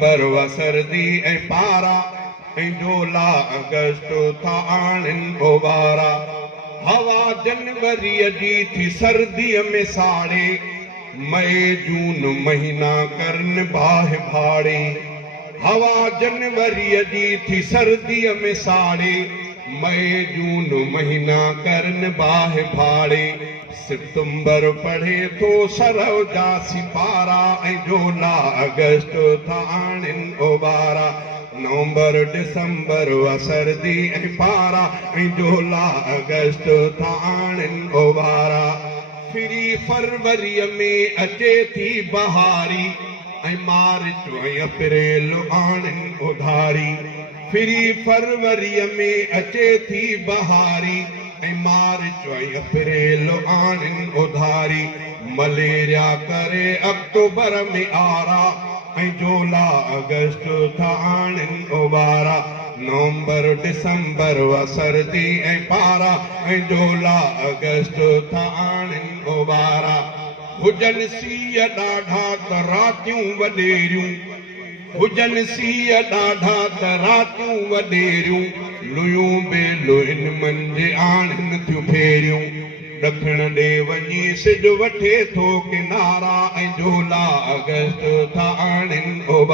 सितंबर वसरदी ऐं पारा ऐं झोला अगस्त था आणनि ओवारा। हवा जनवरीअ जी थी सर्दीअ में साड़े, मई जून महीना करन बाहि भाड़े। हवा जनवरीअ जी थी सर्दीअ में साड़े, मई जून महीना करन बाहि भाड़े। सितंबर पढ़े थो सरव जा सिपारा ऐं झोला अगस्त था आणनि ओवारा। नवंबर दिसंबर वसरदी ऐं पारा ऐं झोला अगस्त था आणनि ओवारा। फिरी फरवरीअ में अचे थी बहारी ऐं मार्च ऐं अप्रैल आणनि उधारी। फिरी फरवरीअ में अचे थी बहारी ऐं मार्च ऐं अप्रैल आणनि उधारी। मलेरिया करे अक्टूबर में आरा ऐं झोला अगस्त था आणनि ओवारा। नवंबर दिसंबर वसरदी ऐं पारा ऐं झोला अगस्त था आणनि ओवारा। हुजनि सीउ ॾाढा त रातियूं वॾेरियूं, हुजनि सीउ ॾाढा त रातियूं वॾेरियूं, लुयूं बेलूं इन मंझि आणनि थियूं फेरियूं। ॾखिण ॾे वञी सिॼ वठे थो किनारा ऐं झोला अगस्त था आणनि ओवारा।